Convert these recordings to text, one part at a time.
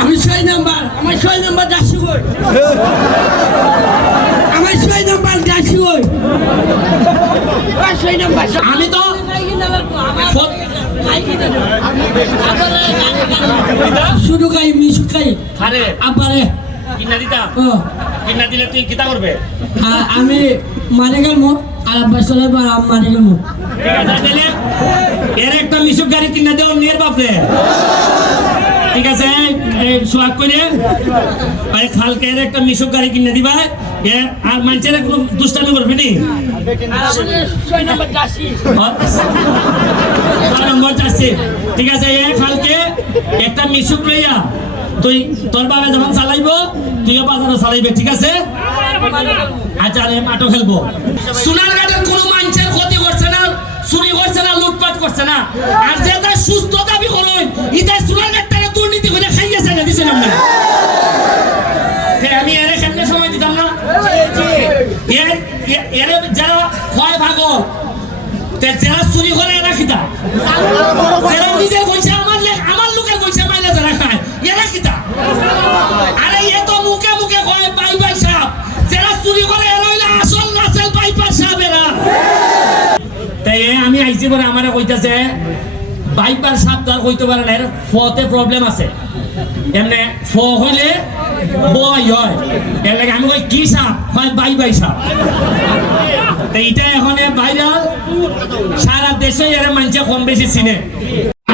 আমি ছয় নাম্বার আমার ছয় নাম্বার যাচ্ছি কই আমার ছয় নাম্বার যাচ্ছি কই ছয় নাম্বার আমি তো শুধু খাই মিশু খাই। আরে আবারে কিনা দিতা? কিনা দিলে তুই কিতা করবে? আমি মারে গেল আর আব্বাস চলে মারে গেল একটা মিশুক বাপরে। ঠিক আছে আর এ আর একটা লইয়া তুই তোর বাবা যখন চালাইব, তুইও বাজারে চালাইবে, ঠিক আছে? আচ্ছা মাঠও খেলব। সোনার ঘাটের কোনো মানুষের ক্ষতি করছে না চুরি করছে না লুটপাট করছে না আর যে তার সুস্থ দাবি করুন, ইটা সোনার তারা দুর্নীতি করে খাইয়েছে না দিছে না আমরা। আমি এর সামনে সময় দিতাম না? এর যারা হয় ভাগল যারা চুরি করে এরা খিতা নিজে কইছে আমার আমার লোকের কইছে মাইলে যারা খায়, এরা খিতা আরে, এ তো মুখে মুখে কয় বাই বাই সাপ। যারা চুরি করে, এরা হইলে আসল রাসেল বাইপার সাপ এরা তাই আইছি পরে আমারে কইতাছে, বাইপার সাপ আর কইতে পারে না, এর ফতে প্রবলেম আছে। এমনে ফ হইলে বয় হয়। এর লাগে আমি কই, কি সাপ? হয় বাই বাই সাপ। এটা এখন ভাইরাল সারা দেশে এর মানুষে কম বেশি চিনে।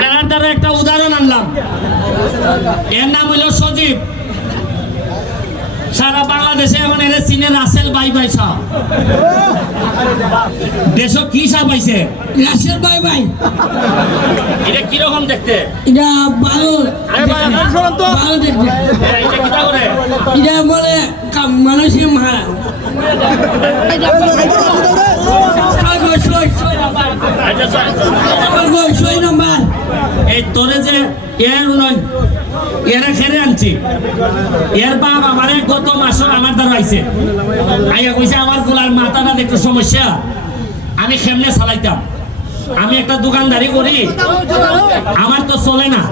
এর দ্বারা একটা উদাহরণ আনলাম। এর নাম হলো সজীব। সারা বাংলাদেশে এখন এর চিনে রাসেল বাই বাই সাহ দেশ কি সাহ পাইছে? রাশের বাই বাই। এটা কীরকম দেখতে? এটা ভালো ভালো দেখতে। এটা কিটা করে এটা বলে কাম- মানুষের মারা। আচ্ছা, ছয় নাম্বার এই তোরে যে এর নয়, এরা খেরে আনছি। এর বাপ আমার গত মাস আমার দ্বারা আইছে। আইয়া কইছে, আমার ফুলার মাথাটা একটু সমস্যা। আমি খেমনে চালাইতাম? আমি একটা দোকানদারি করি। আমার তো চলে না।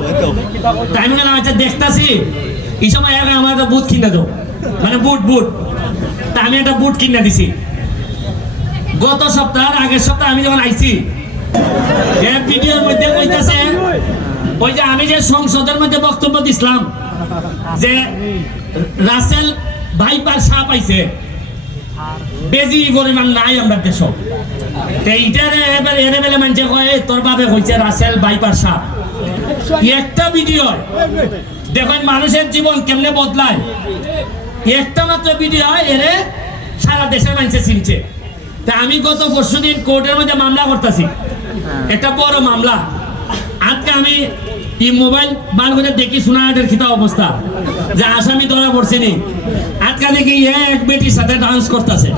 তাই আমি গেলাম আচ্ছা দেখতাছি। এই সময় আগে আমার একটা বুট কিনে দাও। মানে বুট বুট। তা আমি একটা বুট কিনে দিছি। গত সপ্তাহ, আগের সপ্তাহে আমি যখন আইছি ভিডিওর মধ্যে ওই যে আমি যে সংসদের মধ্যে বক্তব্য দিছিলাম, যে রাসেল ভাইপার বেজি পরিমাণ নাই আমরা দেশ এইটারে এবার বেলে কয় তোর বাবে রাসেল ভাইপার একটা ভিডিও, দেখেন, মানুষের জীবন কেমনে বদলায়। একটা মাত্র ভিডিও, এরে সারা দেশের মানুষে চিনছে। তা আমি গত পরশু দিন কোর্টের মধ্যে মামলা করতেছি। একটা বড় মামলা। আজকে আমি এই মোবাইল বার করে দেখি সোনাহাটের খিতা অবস্থা। যে আসামি ধরা পড়ছে নি আজকে দেখি এ এক বেটির সাথে ডান্স করতেছে।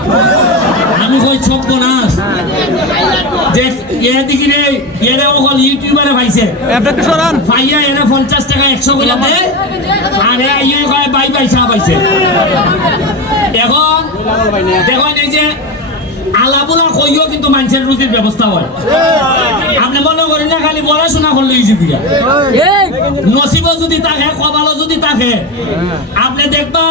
আমি কই ছোপ নাচ যে এ দেখি রে এরে ওখান ইউটিউবারে পাইছে। একটু পাইয়া এরা পঞ্চাশ টাকা একশো করে দেয় আর এ ইয়ে কয় বাই বাই চা পাইছে। এখন দেখুন এই যে আলাপুলা কইও কিন্তু মানুষের রুজির ব্যবস্থা হয়। আপনি মনে করেন না খালি পড়াশোনা করলে এই। জীবিকা নসিবও যদি থাকে কপালও যদি থাকে আপনি দেখবা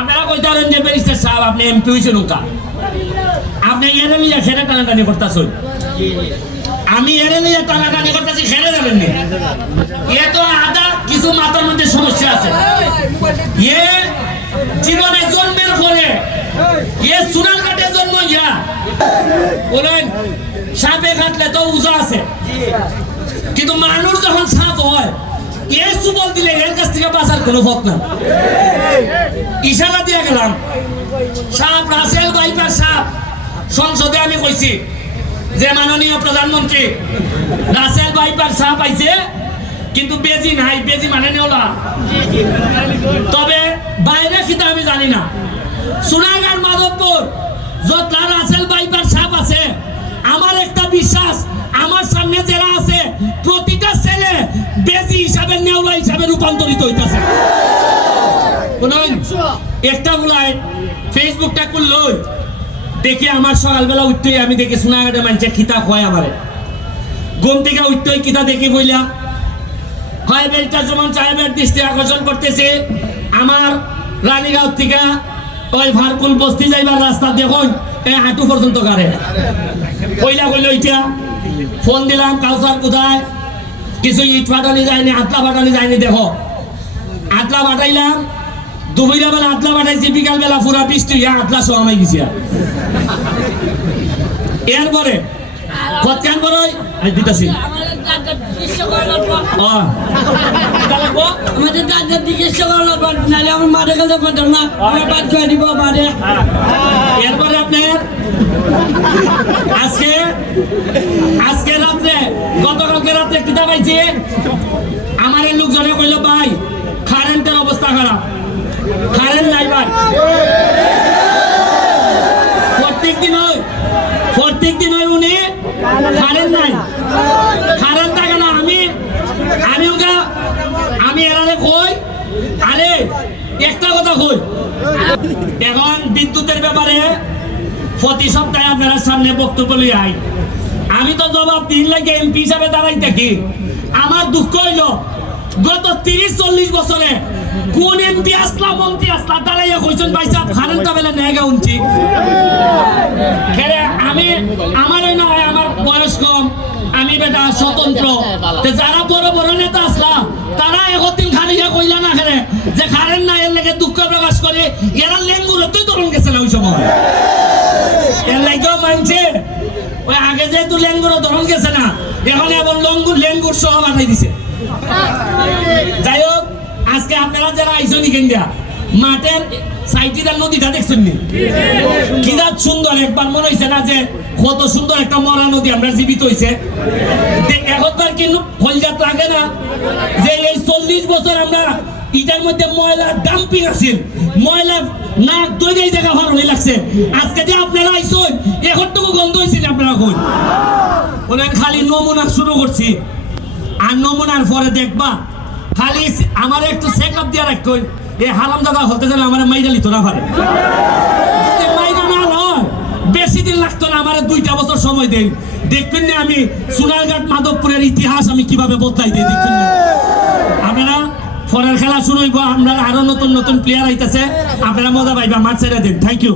আপনারা কইতে পারেন যে ব্যারিস্টার সাহেব আপনি এমপি হয়েছেন নৌকা আপনি এনে নিয়ে খেলে টানাটানি করতেছেন। আমি এনে নিয়ে টানাটানি করতেছি খেলে যাবেন নি। এ তো আদা কিছু মাথার মধ্যে সমস্যা আছে। এ জীবনে জন্মের পরে এ সোনার কাটে জন্ম ইয়া বলেন, সাপে কাটলে তো উজা আছে। কিন্তু মানুষ যখন সাপ হয়, এ সুবল দিলে এর কাছ থেকে বাঁচার কোনো না ইশারা দিয়ে গেলাম, সাপ, রাসেল বাইপার সাপ, সংসদে আমি কইছি যে মাননীয় প্রধানমন্ত্রী, রাসেল বাইপার সাপ আইছে, কিন্তু বেজি নাই, বেজি মানে নেওলা তবে বাইরে কিন্তু আমি জানি না। সোনাগার, মাধবপুর যতলা রাসেল বাইপার সাপ আছে। আমার একটা বিশ্বাস, আমার সামনে যারা আছে, প্রতিটা ছেলে বেজি হিসাবে, নেওলা হিসাবে রূপান্তরিত হইতাছে। একটা গুলাই ফেসবুকটা করল দেখি আমার সকালবেলা উঠতেই আমি দেখি সোনাঘাটে মানুষের খিতা খোয়াই আমারে। ঘুম থেকে উঠতে কিতা দেখি বইলা, হয় বেলটা যেমন সাহেবের দৃষ্টি আকর্ষণ করতেছে, আমার রানীগাঁও থেকে ওই ভারকুল বস্তি যাইবার রাস্তা দেখুন? এই হাঁটু পর্যন্ত গাড়ে কইলা কইল ইটা ফোন দিলাম কাউসার কোথায় কিছু ইট ফাটানি যায়নি আটলা ফাটানি যায়নি দেখো। আটলা ফাটাইলাম দুপুরা বেলা আটলা ফাটাইছি বিকাল বেলা পুরা বৃষ্টি হইয়া আটলা সমাই গেছি। এরপরে কতক্ষণ আমি দিতেছি লাগবো? আমাদের দাদার জিজ্ঞেস করা লাগবে নাহলে আমার মারে গেলে পাঠাম না আমার বাদ করে দিব মারে এরপরে আপনার আজকে আজকে রাত্রে গতকালকে রাত্রে কিতা পাইছি আমার লোকজনে কইল ভাই কারেন্টের অবস্থা খারাপ। কারেন্ট নাই ভাই। প্রত্যেক দিন হয় প্রত্যেক দিন হয় উনি কারেন্ট নাই। কারেন্ট থাকে না আমি আমি ওকে আমি এরারে কই আরে একটা কথা কই এখন বিদ্যুতের ব্যাপারে প্রতি সপ্তাহে আপনারা সামনে বক্তব্য লিয়ে আই আমি তো জবাব দিন লাগে এমপি হিসাবে দাঁড়াই থাকি। আমার দুঃখ হইল, গত তিরিশ চল্লিশ বছরে কোন এমপি আসলা, মন্ত্রী আসলা, দাঁড়াইয়া কইছেন, ভাই সাহেব খারেন কাবেলে নেগা উনছি। আমি, আমার ওই নয়, আমার বয়স কম, আমি বেটা স্বতন্ত্র। তে যারা বড় বড় নেতা আসলা, তারা গিয়ে কইলা না খেরে যে খারেন না এর লেগে দুঃখ প্রকাশ করে, এরা লেঙ্গুর তুই তরুণ গেছে না ওই সময়। এর লাগেও মানছে, ওই আগে যেহেতু লেঙ্গুর ধরন গেছে না, এখন এমন লঙ্গুর লেঙ্গুর সহ পাঠাই দিছে। যাই হোক আজকে আপনারা যারা আইসন ইন্ডিয়া মাঠের সাইটিটা নদীটা দেখছেন নি? কি সুন্দর, একবার মনে হয়েছে না যে কত সুন্দর একটা মরা নদী আমরা জীবিত হয়েছে এখনকার কিন্তু ফলজাত লাগে না যে চল্লিশ বছর আমরা ইটার মধ্যে ময়লা ডাম্পিং আছে ময়লা নাক দই জায়গা ভালো হয়ে লাগছে। আজকে যে আপনারা আইসন, এখনটুকু গন্ধ হয়েছিল আপনারা কই? ওনার খালি নমুনা শুরু করছি। আর নমুনার পরে দেখবা, খালি আমার একটু চেক আপ দিয়ে রাখো এই হারাম দাদা হতে গেলে আমার মাইরা লিতো না না বেশি দিন লাগতো না, আমার দুইটা বছর সময় দেন। দেখবেন না আমি সোনারঘাট মাধবপুরের ইতিহাস আমি কীভাবে বদলাই দিই দেখবেন আপনারা ফরের খেলা শুরু হইব আমরা আরও নতুন নতুন প্লেয়ার আইতেছে, আপনারা মজা পাইবা, মাঠ ছেড়ে দিন। Thank you